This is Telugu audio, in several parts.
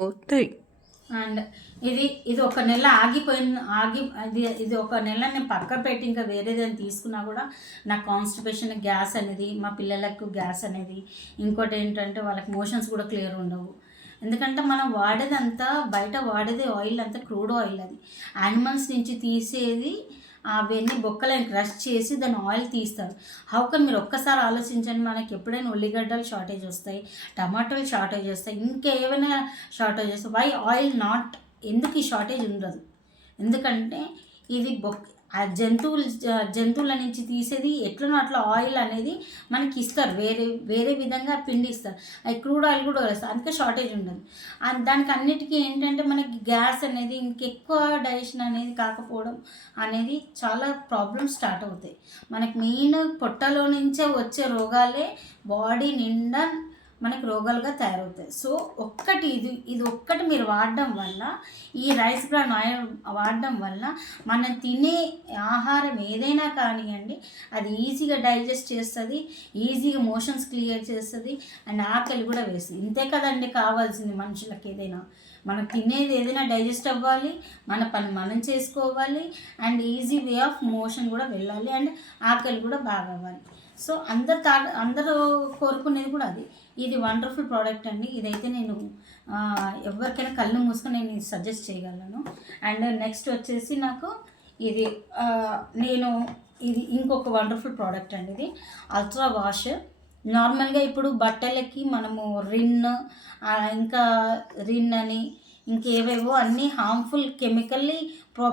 3. అండ్ ఇది ఒక నెల ఇది ఒక నెల నేను పక్క పెట్టి ఇంకా వేరేదని తీసుకున్నా కూడా నాకు కాన్స్టిపేషన్, గ్యాస్ అనేది, మా పిల్లలకు గ్యాస్ అనేది, ఇంకోటి ఏంటంటే వాళ్ళకి మోషన్స్ కూడా క్లియర్ ఉండవు. ఎందుకంటే మనం వాడేదంతా బయట వాడేది ఆయిల్ అంతా క్రూడ్ ఆయిల్, అది యానిమల్స్ నుంచి తీసేది. అవన్నీ బొక్కలను క్రష్ చేసి దాన్ని ఆయిల్ తీస్తారు. హౌకన్ మీరు ఒక్కసారి ఆలోచించండి, మనకి ఎప్పుడైనా ఉల్లిగడ్డలు షార్టేజ్ వస్తాయి, టమాటోలు షార్టేజ్ వస్తాయి, ఇంకేమైనా షార్టేజ్ వస్తాయి. Why oil not? ఎందుకు ఈ షార్టేజ్ ఉండదు? ఎందుకంటే ఇది ఆ జంతువుల నుంచి తీసేది ఎట్లనో అట్లా ఆయిల్ అనేది మనకి ఇస్తారు, వేరే విధంగా పిండి ఇస్తారు. అది క్రూడ్ ఆయిల్ కూడా వేస్తారు, అందుకే షార్టేజ్ ఉండదు. దానికి అన్నిటికీ ఏంటంటే మనకి గ్యాస్ అనేది, ఇంకెక్కువ డైజెషన్ అనేది కాకపోవడం అనేది చాలా ప్రాబ్లమ్స్ స్టార్ట్ అవుతాయి. మనకి మెయిన్ పొట్టలో నుంచే వచ్చే రోగాలే బాడీ నిండా మనకి రోగాలుగా తయారవుతాయి. సో ఇది ఒక్కటి మీరు వాడడం వల్ల, ఈ రైస్ బ్రాన్ ఆయిల్ వాడడం వల్ల మనం తినే ఆహారం ఏదైనా కానివ్వండి, అది ఈజీగా డైజెస్ట్ చేస్తుంది, ఈజీగా మోషన్స్ క్లియర్ చేస్తుంది, అండ్ ఆకలి కూడా వేస్తుంది. ఇంతే కదండి కావాల్సింది మనుషులకి. ఏదైనా మనం తినేది ఏదైనా డైజెస్ట్ అవ్వాలి, మన పని మనం చేసుకోవాలి, and easy way of motion కూడా వెళ్ళాలి, అండ్ ఆకలి కూడా బాగా అవ్వాలి. సో అందరూ కోరుకునేది కూడా అది. ఇది వండర్ఫుల్ ప్రోడక్ట్ అండి. ఇదైతే నేను ఎవరికైనా కళ్ళు మూసుకొని నేను సజెస్ట్ చేయగలను. అండ్ నెక్స్ట్ వచ్చేసి నాకు ఇది ఇంకొక వండర్ఫుల్ ప్రోడక్ట్ అండి. ఇది అల్ట్రా వాష్. నార్మల్గా ఇప్పుడు బట్టలకి మనము ఇంకా రిన్ అని ఇంకేవేవో అన్నీ హార్మ్ఫుల్ కెమికల్లీ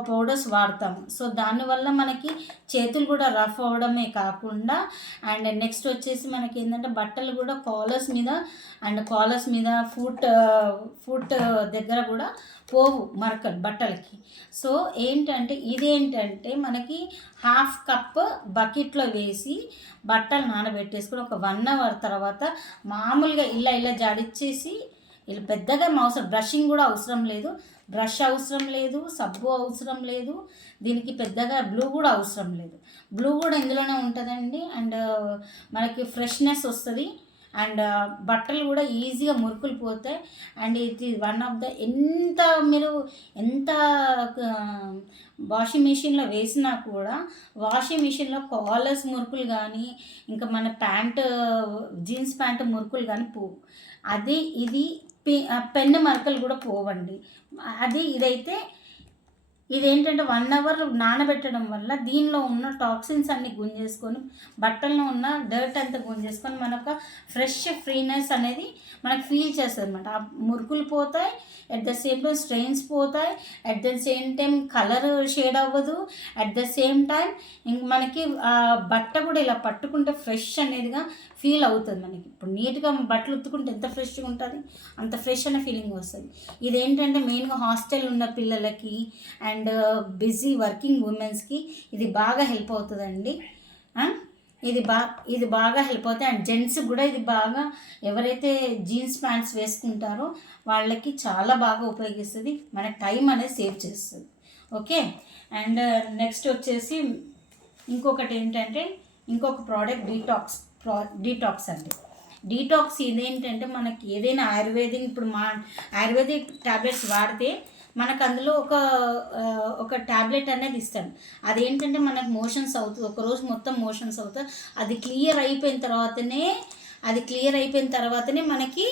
పౌడర్స్ వాడతాము. సో దానివల్ల మనకి చేతులు కూడా రఫ్ అవ్వడమే కాకుండా, అండ్ నెక్స్ట్ వచ్చేసి మనకి ఏంటంటే బట్టలు కూడా కాలర్స్ మీద ఫుట్ దగ్గర కూడా పోవు మరకలు బట్టలకి. సో ఇదేంటంటే మనకి 1/2 కప్ బకెట్లో వేసి బట్టలు నానబెట్టేసుకుని ఒక 1 అవర్ తర్వాత మామూలుగా ఇలా జాడిచ్చేసి, ఇలా పెద్దగా అవసరం, బ్రషింగ్ కూడా అవసరం లేదు, బ్రష్ అవసరం లేదు, సబ్బు అవసరం లేదు, దీనికి పెద్దగా బ్లూ కూడా అవసరం లేదు. బ్లూ కూడా ఇందులోనే ఉంటుందండి. అండ్ మనకి ఫ్రెష్నెస్ వస్తుంది, అండ్ బట్టలు కూడా ఈజీగా మురుకులు పోతాయి. అండ్ ఇది వన్ ఆఫ్ ద ఎంత వాషింగ్ మిషన్లో వేసినా కూడా వాషింగ్ మిషన్లో కాలర్స్ మురుకులు కానీ, ఇంకా మన జీన్స్ ప్యాంటు మురుకులు కానీ పోవు. ఇది పెన్ను మరకలు కూడా పోవండి. ఇదేంటంటే 1 అవర్ నానబెట్టడం వల్ల దీనిలో ఉన్న టాక్సిన్స్ అన్ని గుంజేసుకొని, బట్టల్లో ఉన్న డర్ట్ అంతా గుంజేసుకొని మనకు ఫ్రెష్ ఫ్రీనెస్ అనేది మనకు ఫీల్ చేస్తుంది అనమాట. ఆ మురుకులు పోతాయి, at the same time strains పోతాయి, at the same time colour shade అవ్వదు, అట్ ద సేమ్ టైం మనకి బట్ట కూడా ఇలా పట్టుకుంటే ఫ్రెష్ అనేదిగా ఫీల్ అవుతుంది. మనకి ఇప్పుడు నీట్గా బట్టలు ఉత్తుకుంటే ఎంత ఫ్రెష్గా ఉంటుంది, అంత ఫ్రెష్ అనే ఫీలింగ్ వస్తుంది. ఇదేంటంటే మెయిన్గా హాస్టల్ ఉన్న పిల్లలకి అండ్ బిజీ వర్కింగ్ ఉమెన్స్కి ఇది బాగా హెల్ప్ అవుతుందండి. ఇది బాగా హెల్ప్ అవుతాయి. అండ్ జెంట్స్కి కూడా ఇది బాగా, ఎవరైతే జీన్స్ ప్యాంట్స్ వేసుకుంటారో వాళ్ళకి చాలా బాగా ఉపయోగిస్తుంది, మన టైం అనేది సేవ్ చేస్తుంది. ఓకే. అండ్ నెక్స్ట్ వచ్చేసి ఇంకొకటి ఏంటంటే, ఇంకొక ప్రోడక్ట్ డీటాక్స్ అండి. డీటాక్స్ ఇదేంటంటే మనకి ఏదైనా ఇప్పుడు ఆయుర్వేదిక్ ట్యాబ్లెట్స్ వాడితే మనకు అందులో ఒక ట్యాబ్లెట్ అనేది ఇస్తాడు. అదేంటంటే మనకు మోషన్స్ అవుతుంది, ఒకరోజు మొత్తం మోషన్స్ అవుతుంది, అది క్లియర్ అయిపోయిన తర్వాతనే మనకి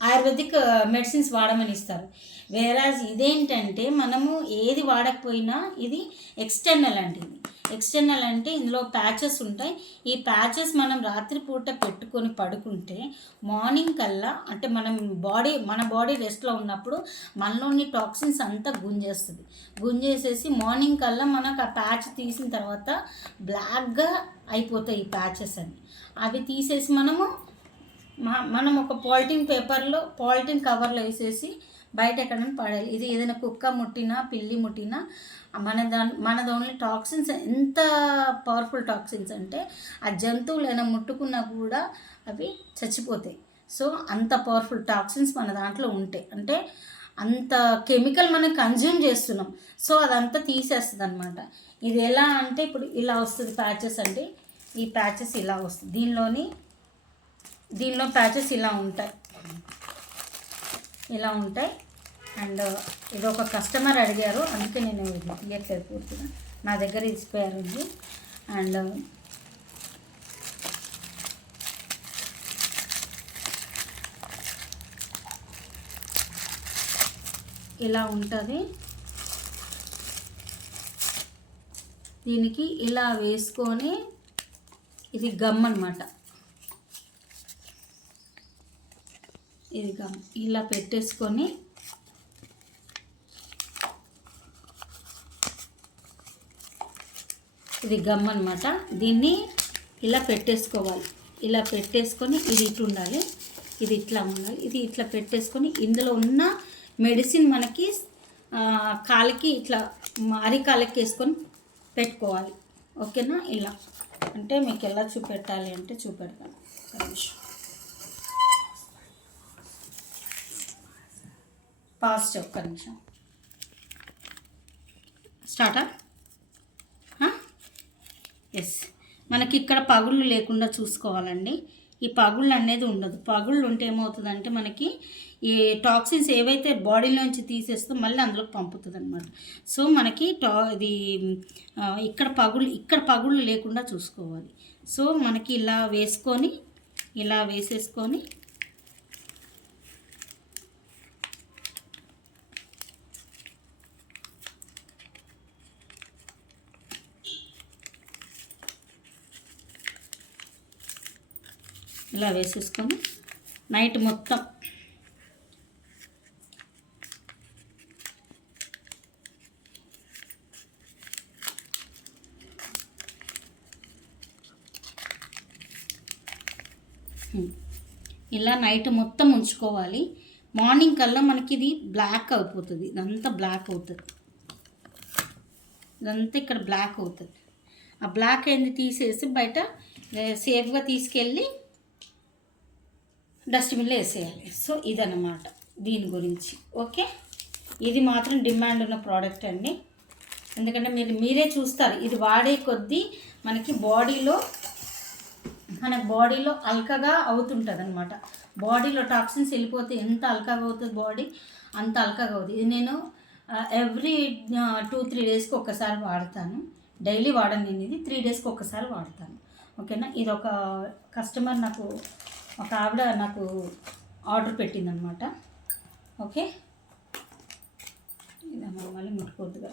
ఆయుర్వేదిక్ మెడిసిన్స్ వాడమని ఇస్తారు. వేరాజ్ ఇదేంటంటే మనము ఏది వాడకపోయినా ఇది ఎక్స్టర్నల్ అంటే ఇందులో ప్యాచెస్ ఉంటాయి. ఈ ప్యాచెస్ మనం రాత్రిపూట పెట్టుకొని పడుకుంటే మార్నింగ్ కల్లా, అంటే మన బాడీ రెస్ట్లో ఉన్నప్పుడు మనలోని టాక్సిన్స్ అంతా గుంజేసేసి మార్నింగ్ కల్లా మనకు ఆ ప్యాచ్ తీసిన తర్వాత బ్లాక్గా అయిపోతాయి ఈ ప్యాచెస్ అని. అవి తీసేసి మనం ఒక పాలిథిన్ కవర్లో వేసేసి బయట ఎక్కడైనా పడాలి. ఇది ఏదైనా కుక్క ముట్టినా, పిల్లి ముట్టినా మనది ఓన్లీ టాక్సిన్స్ ఎంత పవర్ఫుల్ టాక్సిన్స్ అంటే ఆ జంతువులైనా ముట్టుకున్నా కూడా అవి చచ్చిపోతాయి. సో అంత పవర్ఫుల్ టాక్సిన్స్ మన దాంట్లో ఉంటాయి, అంటే అంత కెమికల్ మనం కన్జ్యూమ్ చేస్తున్నాం. సో అదంతా తీసేస్తుంది అనమాట. ఇది ఎలా అంటే ఇప్పుడు ఇలా వస్తుంది ప్యాచెస్, అంటే ఈ ప్యాచెస్ ఇలా వస్తుంది, దీనిలో ప్యాచెస్ ఇలా ఉంటాయి. ఇలా ఉంటాయి. అండ్ ఇది ఒక కస్టమర్ అడిగారు, అందుకే నేను ఇది తీయట్లేదు పూర్తిగా. నా దగ్గర ఇది స్పేర్ ఉంది. అండ్ ఇలా ఉంటుంది. దీనికి ఇలా వేసుకొని, ఇది గమ్ అన్నమాట. ఇది గమ్ ఇలా పెట్టేసుకొని ఇది గమ్ అన్నమాట. దీన్ని ఇలా పెట్టేసుకోవాలి. ఇలా పెట్టేసుకొని ఇది ఇట్లా ఉండాలి, ఇది ఇట్లా ఉండాలి. ఇది ఇట్లా పెట్టేసుకొని ఇందులో ఉన్న మెడిసిన్ మనకి కాలికి ఇట్లా అరికాలకి వేసుకొని పెట్టుకోవాలి. ఓకేనా? ఇలా అంటే మీకు ఎలా చూపెట్టాలి అంటే చూపెడతాను. ఫాస్ట్ ఒక్క నిమిషం. స్టార్టా? ఎస్, మనకి ఇక్కడ పగుళ్ళు లేకుండా చూసుకోవాలండి. ఈ పగుళ్ళు అనేది ఉండదు. పగుళ్ళు ఉంటే ఏమవుతుందంటే మనకి ఈ టాక్సిన్స్ ఏవైతే బాడీలోంచి తీసేస్తో మళ్ళీ అందులోకి పంపుతుంది అనమాట. సో మనకి ఇది ఇక్కడ పగుళ్ళు లేకుండా చూసుకోవాలి. సో మనకి ఇలా వేసుకొని, ఇలా వేసేసుకొని ఇలా వేసేసుకొని నైట్ మొత్తం ఇలా నైట్ మొత్తం ఉంచుకోవాలి. మార్నింగ్ కల్లా మనకి ఇది బ్లాక్ అయిపోతుంది. ఇదంతా బ్లాక్ అవుతుంది. ఇదంతా ఇక్కడ బ్లాక్ అవుతుంది. ఆ బ్లాక్ అయింది తీసేసి బయట సేఫ్గా తీసుకెళ్ళి డస్ట్బిన్లో వేసేయాలి. సో ఇదన్నమాట దీని గురించి. ఓకే, ఇది మాత్రం డిమాండ్ ఉన్న ప్రోడక్ట్ అండి. ఎందుకంటే మీరే చూస్తారు, ఇది వాడే కొద్దీ మనకి మన బాడీలో అల్కగా అవుతుంటుంది అనమాట. బాడీలో టాక్సిన్స్ వెళ్ళిపోతే ఎంత అల్కగా అవుతుంది బాడీ, అంత అల్కగా అవుతుంది. ఇది నేను ఎవ్రీ 2-3 డేస్కి ఒక్కసారి వాడతాను. డైలీ వాడను నేను, ఇది 3 డేస్కి ఒక్కసారి వాడతాను. ఓకేనా? ఇది ఒక కస్టమర్ ఒక ఆవిడ నాకు ఆర్డర్ పెట్టిందనమాట. ఓకే, ఇది మళ్ళీ ముట్టుకోవద్దుగా.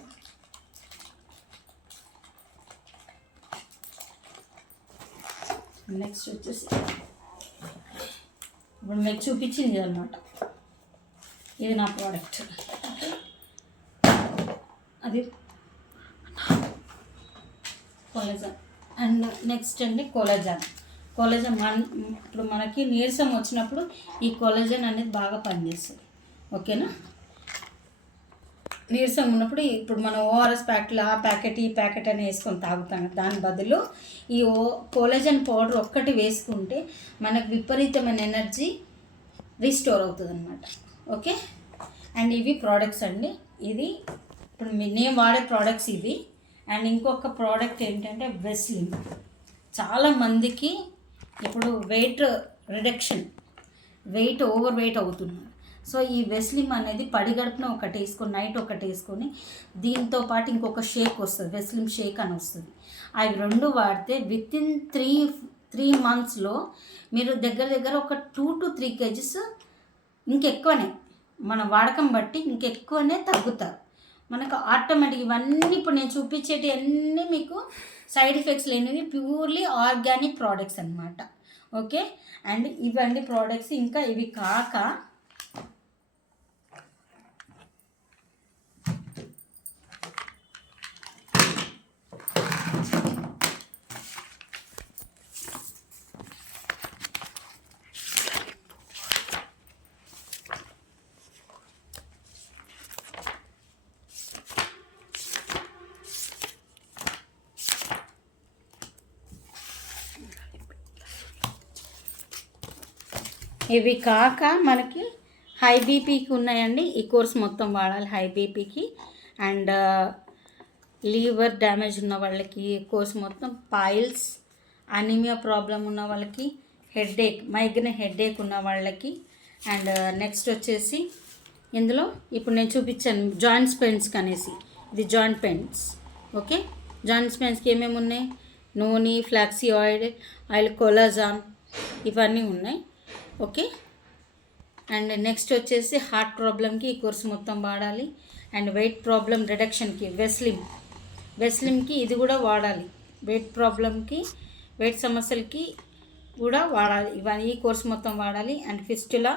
నెక్స్ట్ వచ్చేసి ఇప్పుడు మీకు చూపించింది అనమాట. ఇది నా ప్రోడక్ట్. అది కొలజన్. అండ్ నెక్స్ట్ అండి కొలజన్. ఇప్పుడు మనకి నీరసం వచ్చినప్పుడు ఈ కొలజన్ అనేది బాగా పనిచేస్తుంది. ఓకేనా? నీరసం ఉన్నప్పుడు ఇప్పుడు మనం ఓఆర్ఎస్ ప్యాకెట్లు ఆ ప్యాకెట్ ఈ ప్యాకెట్ అని వేసుకొని తాగుతాం. దాని బదులు ఈ కొలజన్ పౌడర్ ఒక్కటి వేసుకుంటే మనకు విపరీతమైన ఎనర్జీ రీస్టోర్ అవుతుంది అన్నమాట. ఓకే, అండ్ ఇవి ప్రోడక్ట్స్ అండి. ఇది ఇప్పుడు నేను వాడే ప్రోడక్ట్స్ ఇవి. అండ్ ఇంకొక ప్రోడక్ట్ ఏంటంటే వెస్లిన్. చాలామందికి ఇప్పుడు వెయిట్ రిడక్షన్, ఓవర్ వెయిట్ అవుతున్నారు. సో ఈ వెస్లిమ్ అనేది పడిగడుపున ఒకటి వేసుకొని, నైట్ ఒకటి వేసుకొని, దీంతో పాటు ఇంకొక షేక్ వస్తుంది, వెస్లిమ్ షేక్ అని వస్తుంది. అవి 2 వాడితే వితిన్ 3 మంత్స్లో మీరు దగ్గర ఒక 2 to 3 kgs ఇంకెక్కువనే, మన వాడకం బట్టి ఇంకెక్కువనే తగ్గుతారు మనకు ఆటోమేటిక్. ఇవన్నీ ఇప్పుడు నేను చూపించేటి అన్నీ మీకు సైడ్ ఎఫెక్ట్స్ లేనివి, ప్యూర్లీ ఆర్గానిక్ ప్రోడక్ట్స్ అన్నమాట. ఓకే, అండ్ ఇవన్నీ ప్రోడక్ట్స్. ఇంకా ఇవి కాక ఇవి కాక మనకి హై బీపీకి ఉన్నాయండి. ఈ కోర్స్ మొత్తం వాడాలి హై బీపీకి. అండ్ లివర్ డ్యామేజ్ ఉన్న వాళ్ళకి కోర్స్ మొత్తం, పైల్స్, అనీమియా ప్రాబ్లం ఉన్న వాళ్ళకి, హెడేక్, మైగ్రేన్ హెడేక్ ఉన్న వాళ్ళకి, అండ్ నెక్స్ట్ వచ్చేసి ఇందులో ఇప్పుడు నేను చూపించాను జాయింట్స్ పెయిన్స్కి అనేసి, ఇది జాయింట్ పెయిన్స్. ఓకే, జాయింట్స్ పెయిన్స్కి ఏమేమి ఉన్నాయి, నూనె, ఫ్లాక్సీ ఆయిల్, కొలాజాన్, ఇవన్నీ ఉన్నాయి. ఓకే, అండ్ నెక్స్ట్ వచ్చేసి హార్ట్ ప్రాబ్లమ్కి ఈ కోర్స్ మొత్తం వాడాలి. అండ్ వెయిట్ ప్రాబ్లం రిడక్షన్కి వెస్లిమ్కి ఇది కూడా వాడాలి. వెయిట్ ప్రాబ్లమ్కి, వెయిట్ సమస్యలకి కూడా వాడాలి. ఇవన్నీ ఈ కోర్స్ మొత్తం వాడాలి. అండ్ ఫిస్టులా,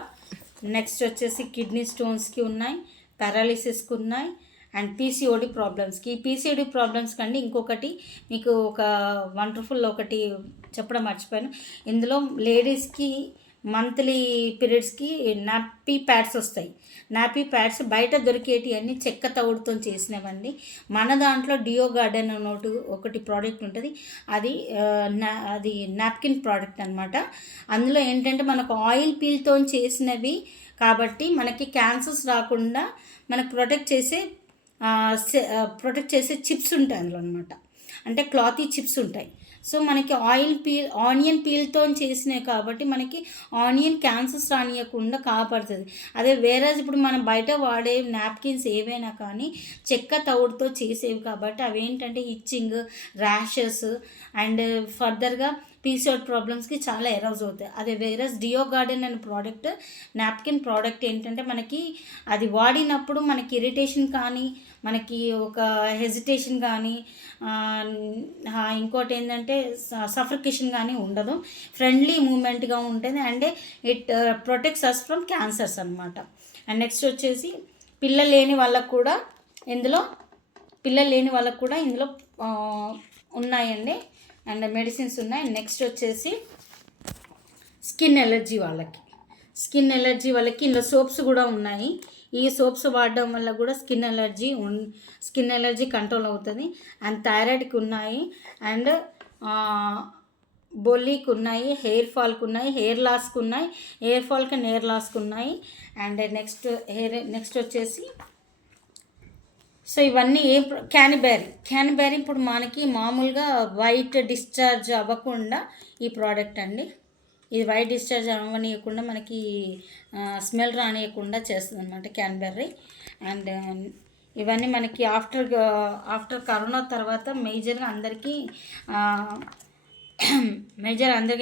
నెక్స్ట్ వచ్చేసి కిడ్నీ స్టోన్స్కి ఉన్నాయి, పారాలిసిస్కి ఉన్నాయి, అండ్ పీసీఓడి ప్రాబ్లమ్స్కి. ఈ పీసీఓడి ప్రాబ్లమ్స్ కంటే ఇంకొకటి మీకు ఒక వండర్ఫుల్ ఒకటి చెప్పడం మర్చిపోయాను. ఇందులో లేడీస్కి మంత్లీ పీరియడ్స్కి నాపీ ప్యాడ్స్ వస్తాయి. నాపీ ప్యాడ్స్ బయట దొరికేటి అన్నీ చెక్క తవుడుతో చేసినవండి. మన దాంట్లో డియో గార్డెన్ ఒకటి ప్రోడక్ట్ ఉంటుంది, అది నాప్కిన్ ప్రోడక్ట్ అనమాట. అందులో ఏంటంటే మనకు ఆయిల్ పీల్తో చేసినవి కాబట్టి మనకి క్యాన్సర్స్ రాకుండా మనకు ప్రొటెక్ట్ చేసే చిప్స్ ఉంటాయి అందులో అనమాట. అంటే క్లాతీ చిప్స్ ఉంటాయి. సో మనకి ఆనియన్ పీల్తో చేసినాయి కాబట్టి మనకి ఆనియన్ క్యాన్సర్స్ రానియకుండా కాపాడుతుంది. అదే వేరే ఇప్పుడు మనం బయట వాడే నాప్కిన్స్ ఏవైనా కానీ చెక్క తవుడుతో చేసేవి కాబట్టి అవి ఏంటంటే ఇచ్చింగ్, ర్యాషెస్ అండ్ ఫర్దర్గా పీసీఓడి ప్రాబ్లమ్స్కి చాలా ఎరోజ్ అవుతాయి. అదే వేరే డియో గార్డెన్ అనే ప్రోడక్ట్, నాప్కిన్ ప్రోడక్ట్ ఏంటంటే మనకి అది వాడినప్పుడు మనకి ఇరిటేషన్ కానీ, మనకి ఒక హెజిటేషన్ కానీ, ఇంకోటి ఏంటంటే సఫర్కేషన్ కానీ ఉండదు. ఫ్రెండ్లీ మూమెంట్గా ఉంటుంది. And it protects us from cancers అనమాట. అండ్ నెక్స్ట్ వచ్చేసి పిల్లలు లేని వాళ్ళకు కూడా ఇందులో ఉన్నాయండి. అండ్ మెడిసిన్స్ ఉన్నాయి. నెక్స్ట్ వచ్చేసి స్కిన్ ఎలర్జీ వాళ్ళకి ఇందులో సోప్స్ కూడా ఉన్నాయి. ఈ సోప్స్ వాడడం వల్ల కూడా స్కిన్ ఎలర్జీ కంట్రోల్ అవుతుంది. అండ్ థైరాయిడ్కి ఉన్నాయి, అండ్ బొల్లీకి ఉన్నాయి, హెయిర్ ఫాల్కి ఉన్నాయి, హెయిర్ లాస్కి ఉన్నాయి, హెయిర్ ఫాల్కి అండ్ హెయిర్ లాస్కి ఉన్నాయి. అండ్ నెక్స్ట్ వచ్చేసి సో ఇవన్నీ క్యాన్బెర్రీ ఇప్పుడు మనకి మామూలుగా వైట్ డిశ్చార్జ్ అవ్వకుండా ఈ ప్రోడక్ట్ అండి. ఇది వైట్ డిశ్చార్జ్ అవ్వనీయకుండా మనకి స్మెల్ రానియకుండా చేస్తుంది అనమాట క్యాన్బెర్రీ. అండ్ ఇవన్నీ మనకి ఆఫ్టర్ కరోనా తర్వాత మేజర్గా అందరికీ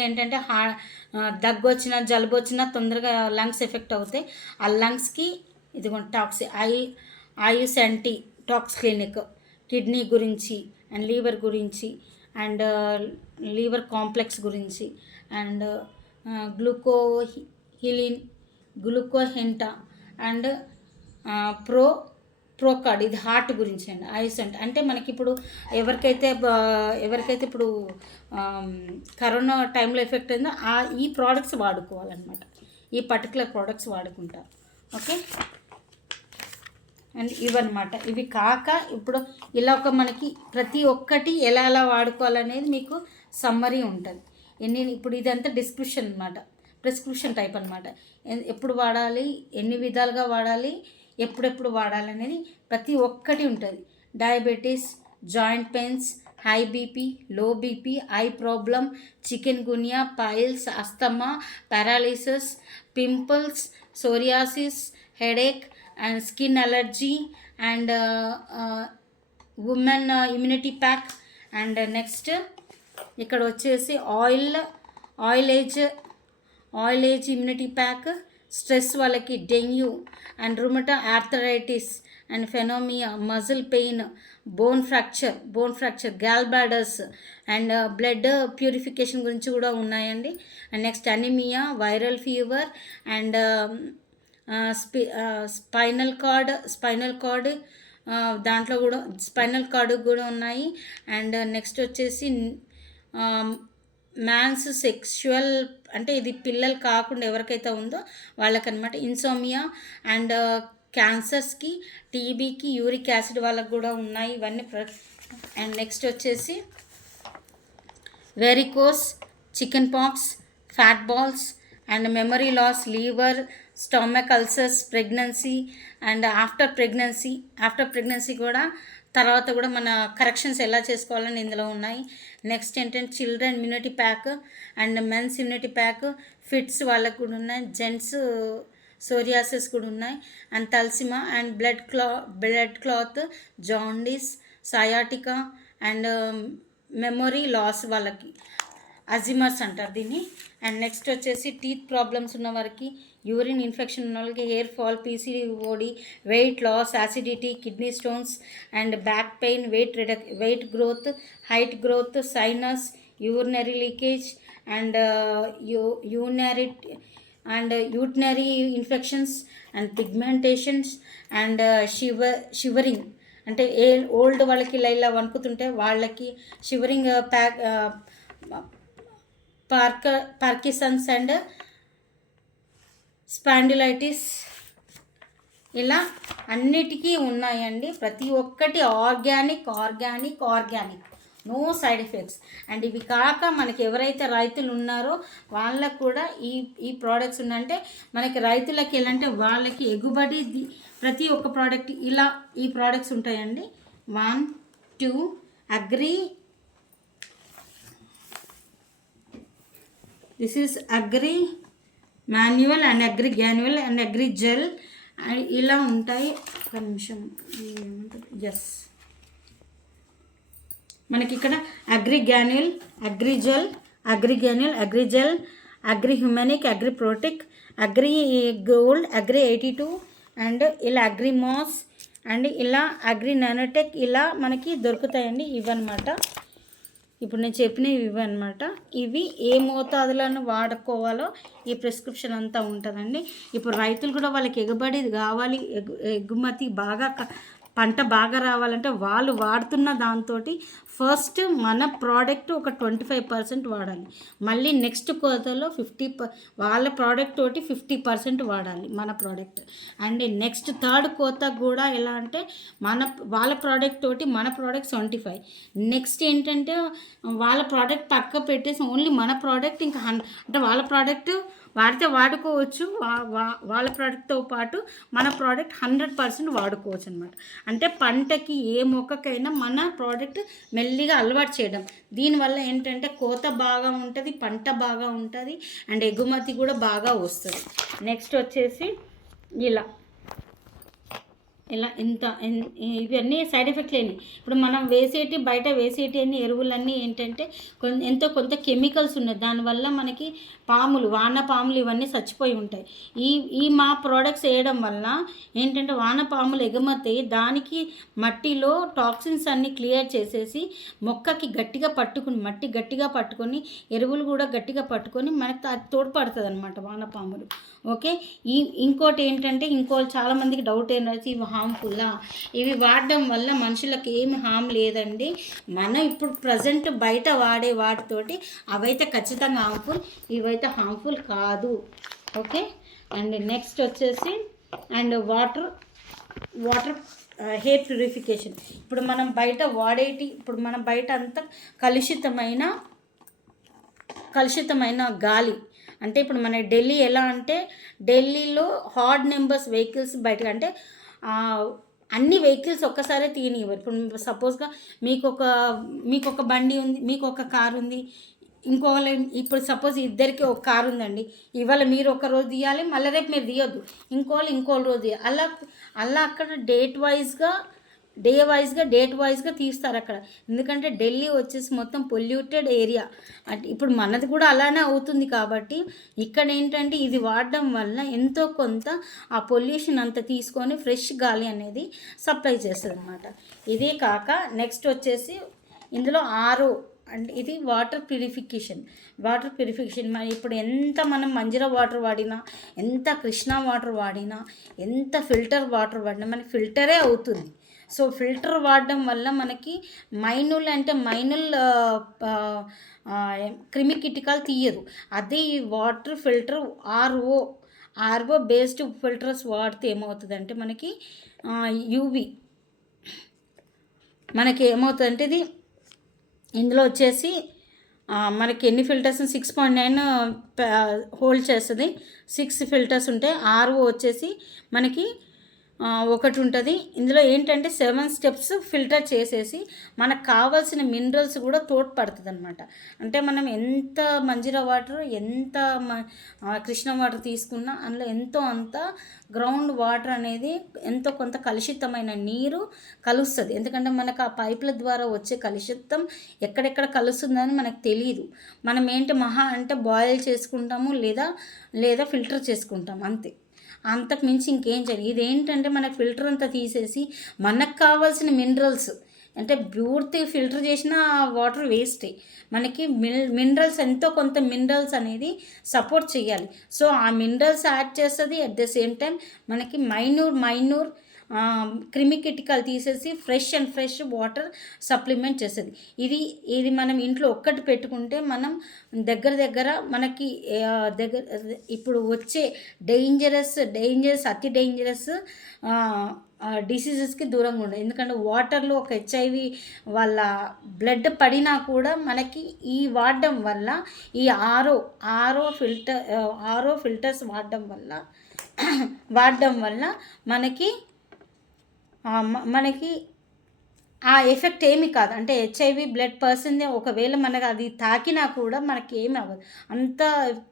ఏంటంటే దగ్గు వచ్చినా, జలుబు వచ్చినా తొందరగా లంగ్స్ ఎఫెక్ట్ అవుతాయి. ఆ లంగ్స్కి ఇదిగోండి ఆయుష్ యాంటీ టాక్స్ క్లినిక్ కిడ్నీ గురించి అండ్ లీవర్ గురించి అండ్ లీవర్ కాంప్లెక్స్ గురించి అండ్ గ్లూకోహెంటా అండ్ ప్రోకార్డ్, ఇది హార్ట్ గురించి అండి. ఆయుష్ అంటే మనకి ఇప్పుడు ఎవరికైతే ఇప్పుడు కరోనా టైంలో ఎఫెక్ట్ అయిందో ఈ ప్రోడక్ట్స్ వాడుకోవాలన్నమాట. ఈ పర్టికులర్ ప్రోడక్ట్స్ వాడుకుంటారు. ఓకే, అండ్ ఇవన్నమాట. ఇవి కాక ఇప్పుడు ఇలా మనకి ప్రతి ఒక్కటి ఎలా వాడుకోవాలనేది మీకు సమ్మరీ ఉంటుంది. ఇప్పుడు ఇదంతా ప్రిస్క్రిప్షన్ టైప్ అనమాట. ఎప్పుడు వాడాలి, ఎన్ని విధాలుగా వాడాలి, ఎప్పుడెప్పుడు వాడాలి అనేది ప్రతి ఒక్కటి ఉంటుంది. Diabetes, joint pains, high BP, low BP, eye problem, chikungunya, piles, asthma, paralysis, pimples, psoriasis, headache and skin allergy and women immunity pack. And next ఇక్కడ వచ్చేసి oil age immunity pack, stress వాళ్ళకి dengue and rheumatoid arthritis and pneumonia, muscle pain, bone fracture, gallbladders and blood purification గురించి కూడా ఉన్నాయండి. And next anaemia, viral fever and spinal cord దాంట్లో కూడా స్పైనల్ కార్డు కూడా ఉన్నాయి. అండ్ నెక్స్ట్ వచ్చేసి మ్యాన్స్ సెక్షువల్, అంటే ఇది పిల్లలు కాకుండా ఎవరికైతే ఉందో వాళ్ళకనమాట. ఇన్సోమియా అండ్ క్యాన్సర్స్కి, టీబీకి, యూరిక్ యాసిడ్ వాళ్ళకు కూడా ఉన్నాయి ఇవన్నీ. అండ్ నెక్స్ట్ వచ్చేసి varicose, chicken pox, fat balls and memory loss, liver, stomach ulcers, pregnancy and after pregnancy కూడా తర్వాత కూడా మన కరెక్షన్స్ ఎలా చేసుకోవాలని ఇందులో ఉన్నాయి. నెక్స్ట్ ఏంటంటే children immunity pack and men's immunity pack, fits వాళ్ళకు కూడా ఉన్నాయి, జెంట్స్ సోరియాసిస్ కూడా ఉన్నాయి, and thalassemia and blood clot, jaundice, sciatica and memory loss వాళ్ళకి అజిమర్స్ అంటారు దీన్ని. అండ్ నెక్స్ట్ వచ్చేసి టీత్ ప్రాబ్లమ్స్ ఉన్న వారికి, యూరిన్ ఇన్ఫెక్షన్ ఉన్న వాళ్ళకి, hair fall, PCOD, weight loss, acidity, kidney stones and back pain, weight growth, height growth, sinus, urinary leakage and urinary infections and pigmentations and shivering అంటే ఓల్డ్ వాళ్ళకి ఇలా వణుకుతుంటే వాళ్ళకి షివరింగ్ పార్కిసన్స్ అండ్ స్పాండిలైటిస్ ఇలా అన్నిటికీ ఉన్నాయండి. ప్రతి ఒక్కటి organic, no side effects. And ఇవి కాక మనకి ఎవరైతే రైతులు ఉన్నారో వాళ్ళకు కూడా ఈ ప్రోడక్ట్స్ ఉన్నాయంటే మనకి రైతులకి ఎలా అంటే వాళ్ళకి ఎగుబడి ప్రతి ఒక్క ప్రోడక్ట్ ఇలా ఈ ప్రోడక్ట్స్ ఉంటాయండి. 1, 2 Agri, this is Agri manual and Agri granule and Agri gel ఇలా ఉంటాయి. ఒక నిమిషం, ఎస్ మనకి ఇక్కడ Agri granule, Agri gel, Agri హ్యూమనిక్, అగ్రి ప్రోటిక్, అగ్రి గోల్డ్, అగ్రి 82 అండ్ ఇలా అగ్రి మాస్ అండ్ ఇలా అగ్రి నానోటెక్ ఇలా మనకి దొరుకుతాయండి. ఇవన్నమాట ఇప్పుడు నేను చెప్పినవి ఇవన్నమాట. ఇవి ఏ మోతాదులను వాడుకోవాలో ఈ ప్రిస్క్రిప్షన్ అంతా ఉంటుందండి. ఇప్పుడు రైతులు కూడా వాళ్ళకి ఎగుబడి కావాలి, ఎగుమతి బాగా పంట బాగా రావాలంటే వాళ్ళు వాడుతున్న దాంతో ఫస్ట్ మన ప్రోడక్ట్ ఒక 25% వాడాలి. మళ్ళీ నెక్స్ట్ కోతలో వాళ్ళ ప్రోడక్ట్ తోటి 50% వాడాలి మన ప్రోడక్ట్. అండ్ నెక్స్ట్ థర్డ్ కోత కూడా ఎలా అంటే వాళ్ళ ప్రోడక్ట్ తోటి మన ప్రోడక్ట్ 75. నెక్స్ట్ ఏంటంటే వాళ్ళ ప్రోడక్ట్ పక్క పెట్టేసి ఓన్లీ మన ప్రోడక్ట్ ఇంకా అంటే వాళ్ళ ప్రోడక్ట్ వాడితే వాడుకోవచ్చు, వాళ్ళ ప్రోడక్ట్తో పాటు మన ప్రోడక్ట్ 100% వాడుకోవచ్చు అనమాట. అంటే పంటకి ఏ మొక్కకైనా మన ప్రోడక్ట్ మెల్లిగా అలవాటు చేయడం. దీనివల్ల ఏంటంటే కోత బాగా ఉంటుంది, పంట బాగా ఉంటుంది అండ్ ఎగుమతి కూడా బాగా వస్తుంది. నెక్స్ట్ వచ్చేసి ఇలా ఇవన్నీ సైడ్ ఎఫెక్ట్ లేని ఇప్పుడు మనం బయట వేసేటి అన్ని ఎరువులన్నీ ఏంటంటే కొంత కెమికల్స్ ఉన్నాయి. దానివల్ల మనకి వానపాములు ఇవన్నీ చచ్చిపోయి ఉంటాయి. ఈ మా ప్రోడక్ట్స్ వేయడం వల్ల ఏంటంటే వానపాములు ఎగుమతి దానికి మట్టిలో టాక్సిన్స్ అన్నీ క్లియర్ చేసేసి మట్టి గట్టిగా పట్టుకొని ఎరువులు కూడా గట్టిగా పట్టుకొని మనకు అది తోడ్పడుతుంది అనమాట వానపాములు. ఓకే, ఇంకోటి ఏంటంటే చాలామందికి డౌట్ ఏంటంటే ఇవి హార్మ్ఫుల్లా, ఇవి వాడడం వల్ల మనుషులకు ఏమి హామ్ లేదండి. మనం ఇప్పుడు ప్రజెంట్ బయట వాడే వాటితోటి అవైతే ఖచ్చితంగా హార్మ్ఫుల్, ఇవైతే హార్మ్ఫుల్ కాదు. ఓకే, అండ్ నెక్స్ట్ వచ్చేసి అండ్ వాటర్ హెయిర్ ప్యూరిఫికేషన్. ఇప్పుడు మనం బయట అంతా కలుషితమైన గాలి. అంటే ఇప్పుడు మన ఢిల్లీ ఎలా అంటే ఢిల్లీలో హార్డ్ నెంబర్స్ వెహికల్స్ బయటకు అంటే అన్ని వెహికల్స్ ఒక్కసారి తీయనివ్వరు. ఇప్పుడు సపోజ్గా మీకు ఒక బండి ఉంది, మీకు ఒక కారు ఉంది, ఇప్పుడు సపోజ్ ఇద్దరికి ఒక కారు ఉందండి. ఇవాళ మీరు ఒక రోజు తీయాలి, మళ్ళీ రేపు మీరు తీయొద్దు, ఇంకో రోజు తీయాలి. అలా అక్కడ డేట్ వైజ్గా తీస్తారు అక్కడ. ఎందుకంటే ఢిల్లీ వచ్చేసి మొత్తం పొల్యూటెడ్ ఏరియా. ఇప్పుడు మనది కూడా అలానే అవుతుంది. కాబట్టి ఇక్కడ ఏంటంటే ఇది వాడడం వల్ల ఎంతో కొంత ఆ పొల్యూషన్ అంతా తీసుకొని ఫ్రెష్ గాలి అనేది సప్లై చేస్తుంది అనమాట. ఇదే కాక నెక్స్ట్ వచ్చేసి ఇందులో RO అండ్ ఇది వాటర్ ప్యూరిఫికేషన్. మరి ఇప్పుడు ఎంత మనం మంజీరా వాటర్ వాడినా, ఎంత కృష్ణా వాటర్ వాడినా, ఎంత ఫిల్టర్ వాటర్ వాడినా మనకి ఫిల్టరే అవుతుంది. సో ఫిల్టర్ వాడడం వల్ల మనకి మైనుల్ క్రిమి కీటకాలు తీయదు. అదే ఈ water filter RO based filters వాడితే ఏమవుతుందంటే మనకి మనకి ఏమవుతుందంటే ఇది ఇందులో వచ్చేసి మనకి ఎన్ని ఫిల్టర్స్ 6.9 హోల్డ్ చేస్తుంది. 6 ఫిల్టర్స్ ఉంటాయి. RO వచ్చేసి మనకి ఒకటి ఉంటుంది. ఇందులో ఏంటంటే 7 స్టెప్స్ ఫిల్టర్ చేసేసి మనకు కావాల్సిన మినరల్స్ కూడా తోడ్పడుతుంది అనమాట. అంటే మనం ఎంత మంజీరా వాటర్, ఎంత కృష్ణ వాటర్ తీసుకున్నా అందులో ఎంతో అంత గ్రౌండ్ వాటర్ అనేది ఎంతో కొంత కలుషితమైన నీరు కలుస్తుంది. ఎందుకంటే మనకు ఆ పైపుల ద్వారా వచ్చే కలుషితం ఎక్కడెక్కడ కలుస్తుందని మనకు తెలియదు. మనం ఏంటి మహా అంటే బాయిల్ చేసుకుంటాము, లేదా ఫిల్టర్ చేసుకుంటాం అంతే. అంతకు మించి ఇంకేం చేయాలి. ఇదేంటంటే మనకు ఫిల్టర్ అంతా తీసేసి మనకు కావాల్సిన మినరల్స్, అంటే పూర్తి ఫిల్టర్ చేసిన వాటర్ వేస్టే. మనకి మినరల్స్ ఎంతో కొంత మినరల్స్ అనేది సపోర్ట్ చేయాలి. సో ఆ మినరల్స్ యాడ్ చేస్తుంది. అట్ ద సేమ్ టైం మనకి మైనూర్ క్రిమికిటికల్ తీసేసి ఫ్రెష్ వాటర్ సప్లిమెంట్ చేస్తుంది. ఇది మనం ఇంట్లో ఒక్కటి పెట్టుకుంటే మనం దగ్గర మనకి ఇప్పుడు వచ్చే డేంజరస్ అతి డేంజరస్ డిసీజెస్కి దూరంగా ఉండదు. ఎందుకంటే వాటర్లో ఒక హెచ్ఐవి వాళ్ళ బ్లడ్ పడినా కూడా మనకి ఈ వాడడం వల్ల, ఈ ఆరో ఫిల్టర్స్ వాడడం వల్ల మనకి ఆ ఎఫెక్ట్ ఏమి కాదు. అంటే హెచ్ఐవి బ్లడ్ పర్సన్ ఒకవేళ మనకు అది తాకినా కూడా మనకి ఏమి అవ్వదు, అంత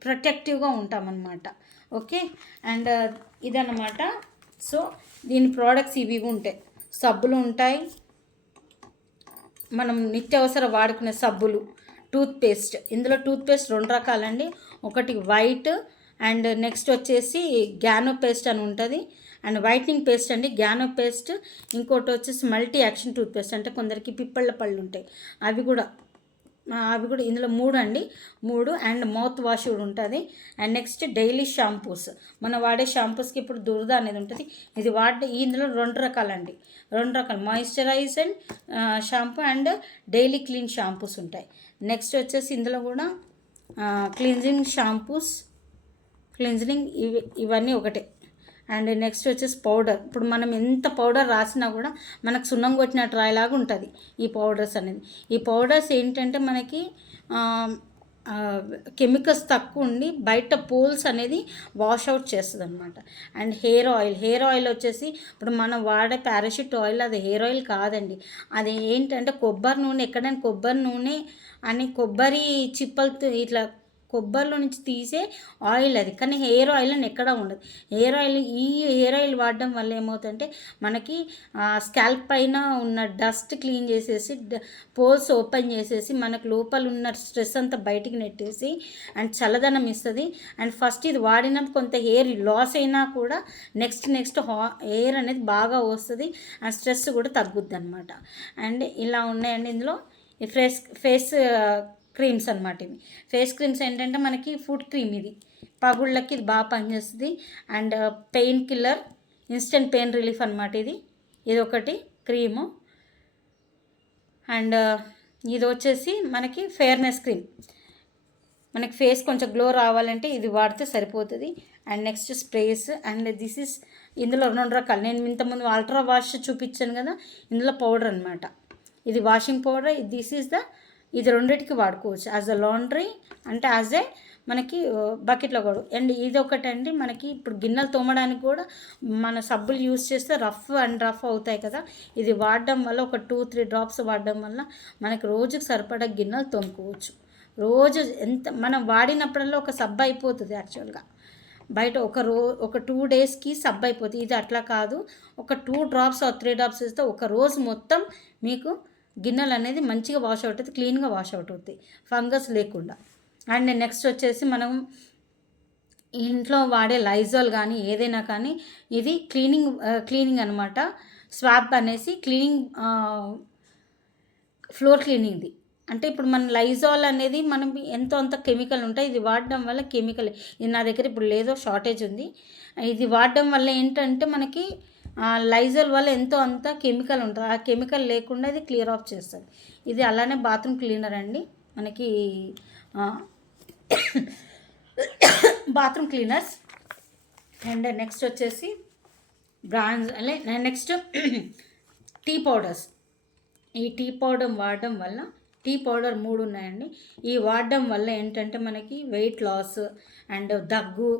ప్రొటెక్టివ్గా ఉంటామన్నమాట. ఓకే, అండ్ ఇదన్నమాట. సో దీని ప్రోడక్ట్స్ ఇవి ఉంటాయి. సబ్బులు ఉంటాయి, మనం నిత్యావసర వాడుకునే సబ్బులు, టూత్పేస్ట్. ఇందులో టూత్పేస్ట్ 2 రకాలండి. ఒకటి వైట్ అండ్ నెక్స్ట్ వచ్చేసి గ్యానో పేస్ట్ అని ఉంటుంది. అండ్ వైట్నింగ్ పేస్ట్ అండి గ్యానో పేస్ట్. ఇంకోటి వచ్చేసి మల్టీ యాక్షన్ టూత్పేస్ట్, అంటే కొందరికి పిప్పళ్ళ పళ్ళు ఉంటాయి, అవి కూడా ఇందులో 3 అండ్ మౌత్ వాష్ కూడా ఉంటుంది. And next daily shampoos. మనం వాడే షాంపూస్కి ఇప్పుడు దురద అనేది ఉంటుంది. ఇందులో 2 రకాలండి, 2 రకాలు moisturise and shampoo and daily clean shampoos ఉంటాయి. నెక్స్ట్ వచ్చేసి ఇందులో కూడా క్లీన్జింగ్ షాంపూస్, ఇవన్నీ ఒకటే. అండ్ నెక్స్ట్ వచ్చేసి పౌడర్. ఇప్పుడు మనం ఎంత పౌడర్ రాసినా కూడా మనకు సున్నం కొట్టినట్టు రాయిలాగా ఉంటుంది ఈ పౌడర్స్ అనేది. ఈ పౌడర్స్ ఏంటంటే మనకి కెమికల్స్ తక్కువ ఉండి బయట పోల్స్ అనేది వాష్ అవుట్ చేస్తుంది అనమాట. అండ్ హెయిర్ ఆయిల్ వచ్చేసి ఇప్పుడు మనం వాడే పారాషూట్ ఆయిల్ అది హెయిర్ ఆయిల్ కాదండి. అది ఏంటంటే కొబ్బరి నూనె. ఎక్కడైనా కొబ్బరి నూనె అని కొబ్బరి చిప్పలతో ఇట్లా కొబ్బరిలో నుంచి తీసే ఆయిల్ అది, కానీ హెయిర్ ఆయిల్ అని ఎక్కడా ఉండదు. ఈ హెయిర్ ఆయిల్ వాడడం వల్ల ఏమవుతుందంటే మనకి స్కాల్ప్ పైన ఉన్న డస్ట్ క్లీన్ చేసేసి, పోర్స్ ఓపెన్ చేసేసి, మనకు లోపల ఉన్న స్ట్రెస్ అంతా బయటికి నెట్టేసి అండ్ చల్లదనం ఇస్తుంది. అండ్ ఫస్ట్ ఇది వాడినప్పుడు కొంత హెయిర్ లాస్ అయినా కూడా నెక్స్ట్ హెయిర్ అనేది బాగా వస్తుంది అండ్ స్ట్రెస్ కూడా తగ్గుద్ది అనమాట. అండ్ ఇలా ఉన్నాయండి ఇందులో ఈ ఫేస్ క్రీమ్స్ అనమాట. ఇవి ఫేస్ క్రీమ్స్ ఏంటంటే మనకి ఫుడ్ క్రీమ్, ఇది పగుళ్ళకి ఇది బాగా పనిచేస్తుంది. And pain killer, instant pain relief అనమాట. ఇది ఒకటి క్రీము. అండ్ ఇది వచ్చేసి మనకి ఫెయిర్నెస్ క్రీమ్. మనకి ఫేస్ కొంచెం గ్లో రావాలంటే ఇది వాడితే సరిపోతుంది. And next sprays. అండ్ ఇందులో 2 రకాలు. నేను ఇంతకుముందు అల్ట్రా వాష్ చూపించాను కదా, ఇందులో పౌడర్ అనమాట. ఇది వాషింగ్ పౌడర్. ఇది రెండింటికి వాడుకోవచ్చు. యాజ్ అ లాండ్రీ అంటే యాజ్ ఏ మనకి బకెట్లో కూడా. అండ్ ఇది ఒకటండి మనకి ఇప్పుడు గిన్నెలు తోమడానికి కూడా మన సబ్బులు యూజ్ చేస్తే రఫ్ అవుతాయి కదా. ఇది వాడడం వల్ల ఒక 2-3 డ్రాప్స్ వాడడం వల్ల మనకి రోజుకి సరిపడా గిన్నెలు తోముకోవచ్చు. రోజు మనం వాడినప్పుడల్లా ఒక సబ్బు అయిపోతుంది. యాక్చువల్గా బయట ఒక 2 డేస్కి సబ్బు అయిపోతుంది. ఇది అట్లా కాదు, ఒక 2 డ్రాప్స్ 3 డ్రాప్స్ ఇస్తే ఒక రోజు మొత్తం మీకు గిన్నెలు అనేది మంచిగా వాష్ అవుట్ అవుతుంది, క్లీన్గా వాష్ అవుట్ అవుతాయి, ఫంగస్ లేకుండా. అండ్ నెక్స్ట్ వచ్చేసి మనం ఇంట్లో వాడే లైజాల్ కానీ ఏదైనా కానీ ఇది క్లీనింగ్ అనమాట. స్వాబ్ అనేసి ఫ్లోర్ క్లీనింగ్ది. అంటే ఇప్పుడు మన లైజాల్ అనేది మనం ఎంతో అంత కెమికల్ ఉంటాయి. ఇది వాడడం వల్ల ఇది నా దగ్గర ఇప్పుడు లేదో షార్టేజ్ ఉంది. ఇది వాడడం వల్ల ఏంటంటే మనకి లైజాల్ వల్ల ఎంతో అంత కెమికల్ ఉంటుంది. ఆ కెమికల్ లేకుండా ఇది క్లియర్ ఆఫ్ చేస్తుంది. ఇది అలానే బాత్రూమ్ క్లీనర్ అండి మనకి, బాత్రూమ్ క్లీనర్స్. అండ్ నెక్స్ట్ వచ్చేసి బ్రాండ్స్. Next tea powders. ఈ టీ పౌడర్ వాడడం వల్ల, టీ పౌడర్ 3 ఉన్నాయండి. ఈ వాడడం వల్ల ఏంటంటే మనకి వెయిట్ లాస్ అండ్ దగ్గు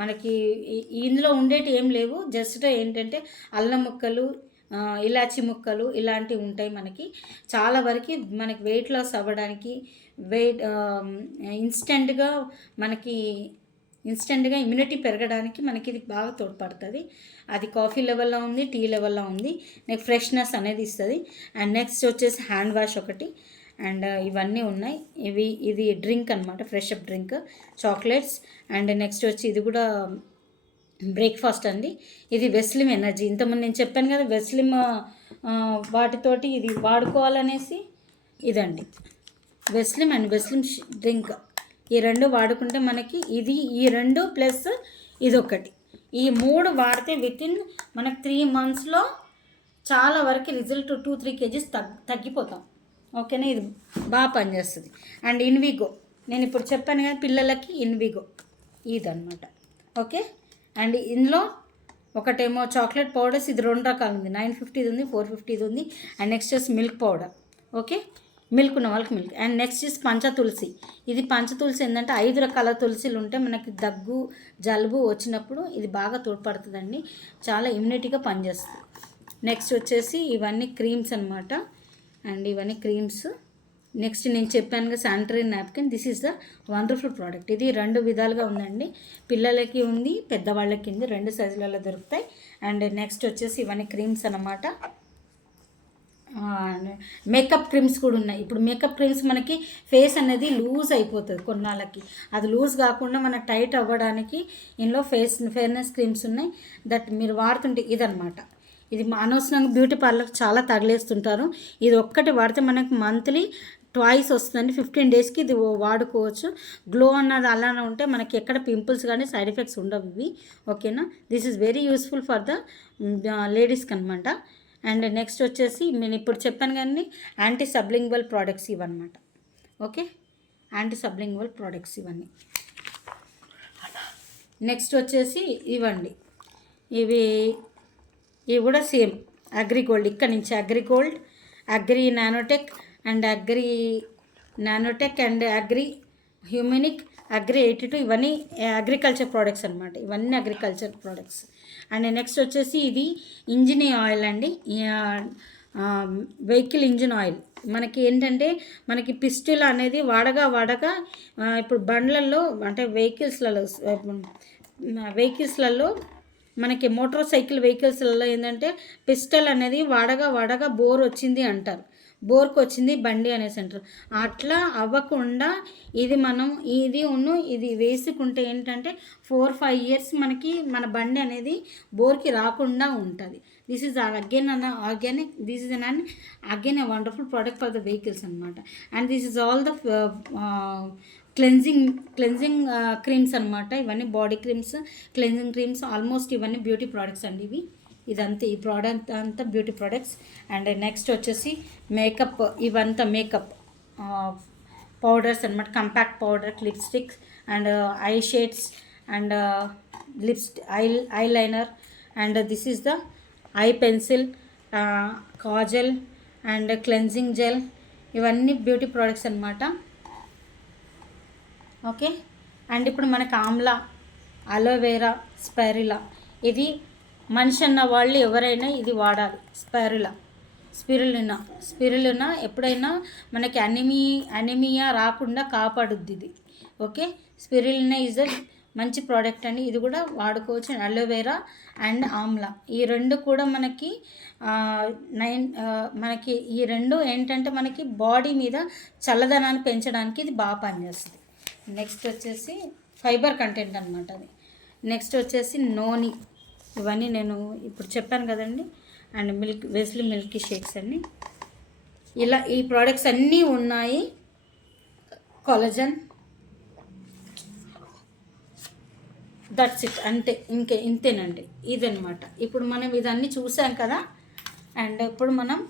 మనకి ఇందులో ఉండేటి ఏం లేవు, జస్ట్ ఏంటంటే అల్లం ముక్కలు, ఇలాచి ముక్కలు ఇలాంటివి ఉంటాయి. మనకి చాలా వరకు మనకి వెయిట్ లాస్ అవ్వడానికి, ఇన్స్టెంట్గా మనకి ఇమ్యూనిటీ పెరగడానికి మనకి ఇది బాగా తోడ్పడుతుంది. అది కాఫీ లెవెల్లో ఉంది, టీ లెవెల్లో ఉంది. నెక్స్ట్ ఫ్రెష్నెస్ అనేది ఇస్తుంది. అండ్ నెక్స్ట్ వచ్చేసి హ్యాండ్ వాష్ ఒకటి, అండ్ ఇవన్నీ ఉన్నాయి. ఇది డ్రింక్ అనమాట, fresh up drink, chocolates. And next వచ్చి ఇది కూడా బ్రేక్ఫాస్ట్ అండి. ఇది వెస్లిమ్ ఎనర్జీ. ఇంతకుముందు నేను చెప్పాను కదా వెస్లిమ్ వాటితోటి ఇది వాడుకోవాలనేసి. ఇదండి వెస్లిమ్ అండ్ వెస్లిమ్ డ్రింక్. ఈ రెండు వాడుకుంటే మనకి ఈ రెండు ప్లస్ ఇదొకటి, ఈ 3 వాడితే వితిన్ మనకు 3 monthsలో చాలా వరకు రిజల్ట్ 2-3 kgs తగ్గిపోతాం. ఓకేనా, ఇది బాగా పనిచేస్తుంది. అండ్ ఇన్విగో, నేను ఇప్పుడు చెప్పాను కదా పిల్లలకి ఇన్విగో, ఇదన్నమాట. ఓకే, అండ్ ఇందులో ఒకటేమో చాక్లెట్ పౌడర్స్, ఇది 2 రకాలు ఉంది, 950 ఉంది, 450 ఉంది. అండ్ నెక్స్ట్ వచ్చి మిల్క్ పౌడర్. ఓకే, మిల్క్ ఉన్న వాళ్ళకి మిల్క్. అండ్ నెక్స్ట్ ఇస్ పంచ తులసి. ఇది పంచ తులసి ఏంటంటే 5 రకాల తులసిలు ఉంటే మనకి దగ్గు జలుబు వచ్చినప్పుడు ఇది బాగా తోడ్పడుతుందండి, చాలా ఇమ్యూనిటీగా పనిచేస్తుంది. నెక్స్ట్ వచ్చేసి ఇవన్నీ క్రీమ్స్ అనమాట. అండ్ ఇవన్నీ క్రీమ్స్. నెక్స్ట్ నేను చెప్పానుగా sanitary napkin. This is the wonderful product. ఇది 2 విధాలుగా ఉందండి, పిల్లలకి ఉంది, పెద్దవాళ్ళకి ఉంది, 2 సైజులలో దొరుకుతాయి. అండ్ నెక్స్ట్ వచ్చేసి ఇవన్నీ క్రీమ్స్ అన్నమాట. మేకప్ క్రీమ్స్ కూడా ఉన్నాయి. ఇప్పుడు మేకప్ క్రీమ్స్ మనకి ఫేస్ అనేది లూజ్ అయిపోతుంది కొన్నాళ్ళకి, అది లూజ్ కాకుండా మనకు టైట్ అవ్వడానికి ఇందులో ఫెయిర్నెస్ క్రీమ్స్ ఉన్నాయి. దట్ మీరు వాడుతుంటే ఇదనమాట. ఇది అనవసరంగా బ్యూటీ పార్లర్కి చాలా తగిలేస్తుంటారు. ఇది ఒక్కటి వాడితే మనకి మంత్లీ ట్వైస్ వస్తుందండి, 15 daysకి ఇది వాడుకోవచ్చు. గ్లో అన్నది అలానే ఉంటే మనకి ఎక్కడ పింపుల్స్ కానీ సైడ్ ఎఫెక్ట్స్ ఉండవు ఇవి. ఓకేనా, this is very useful for the లేడీస్కి అనమాట. అండ్ నెక్స్ట్ వచ్చేసి నేను ఇప్పుడు చెప్పాను కానీ యాంటీ సబ్లింగ్వల్ ప్రోడక్ట్స్ ఇవన్నమాట. ఓకే, యాంటీ సబ్లింగ్వల్ ప్రోడక్ట్స్ ఇవన్నీ. నెక్స్ట్ వచ్చేసి ఇవ్వండి, ఇవి కూడా సేమ్ అగ్రిగోల్డ్. ఇక్కడ నుంచి Agri Gold, Agri nanotech and Agri nanotech and Agri హ్యూమనిక్, అగ్రి 82 ఇవన్నీ అగ్రికల్చర్ ప్రోడక్ట్స్ అనమాట. ఇవన్నీ అగ్రికల్చర్ ప్రోడక్ట్స్. అండ్ నెక్స్ట్ వచ్చేసి ఇది ఇంజిన్ ఆయిల్ అండి, వెహికల్ ఇంజిన్ ఆయిల్. మనకి ఏంటంటే మనకి పిస్టిల్ అనేది వాడగా ఇప్పుడు బండ్లలో అంటే వెహికల్స్లలో మనకి మోటార్ సైకిల్ వెహికల్స్లలో ఏంటంటే పిస్టల్ అనేది వాడగా బోర్ వచ్చింది అంటారు, బోర్కి వచ్చింది బండి అనేసి అంటారు. అట్లా అవ్వకుండా ఇది వేసుకుంటే ఏంటంటే 4-5 years మనకి మన బండి అనేది బోర్కి రాకుండా ఉంటుంది. This is again organic, this is again a wonderful product for the vehicles అనమాట. And this is all the cleansing creams అనమాట. ఇవన్నీ body creams, cleansing creams, almost ఇవన్నీ బ్యూటీ ప్రోడక్ట్స్ అండి ఇదంతా ఈ ప్రోడక్ట్ అంతా బ్యూటీ ప్రోడక్ట్స్. అండ్ నెక్స్ట్ వచ్చేసి మేకప్, ఇవంతా మేకప్ పౌడర్స్ అనమాట. Compact powder, lipsticks and eye shades and eye liner. And this is the eye pencil, kajal and cleansing gel. ఇవన్నీ బ్యూటీ ప్రోడక్ట్స్ అనమాట. ఓకే, అండ్ ఇప్పుడు మనకు ఆమ్లా, అలోవెరా, స్పైరులా. ఇది మనిషి అన్న వాళ్ళు ఎవరైనా ఇది వాడాలి. స్పిరులినా ఎప్పుడైనా మనకి అనీమియా రాకుండా కాపాడుద్ది ఇది. ఓకే, స్పిరులినా ఈజ్ అ మంచి ప్రోడక్ట్ అండి, ఇది కూడా వాడుకోవచ్చు. అలోవెరా అండ్ ఆమ్లా, ఈ 2 కూడా మనకి ఈ 2 ఏంటంటే మనకి బాడీ మీద చల్లదనాన్ని పెంచడానికి ఇది బాగా పనిచేస్తుంది. నెక్స్ట్ వచ్చేసి ఫైబర్ కంటెంట్ అనమాట అది. నెక్స్ట్ వచ్చేసి నోని, ఇవన్నీ నేను ఇప్పుడు చెప్పాను కదండి. అండ్ వెస్లీ మిల్కీ షేక్స్ అన్నీ ఇలా ఈ ప్రోడక్ట్స్ అన్నీ ఉన్నాయి. కొలజన్, దట్స్ ఇట్, అంతే, ఇంతేనండి, ఇదనమాట. ఇప్పుడు మనం ఇదన్నీ చూసాం కదా. అండ్ ఇప్పుడు మనం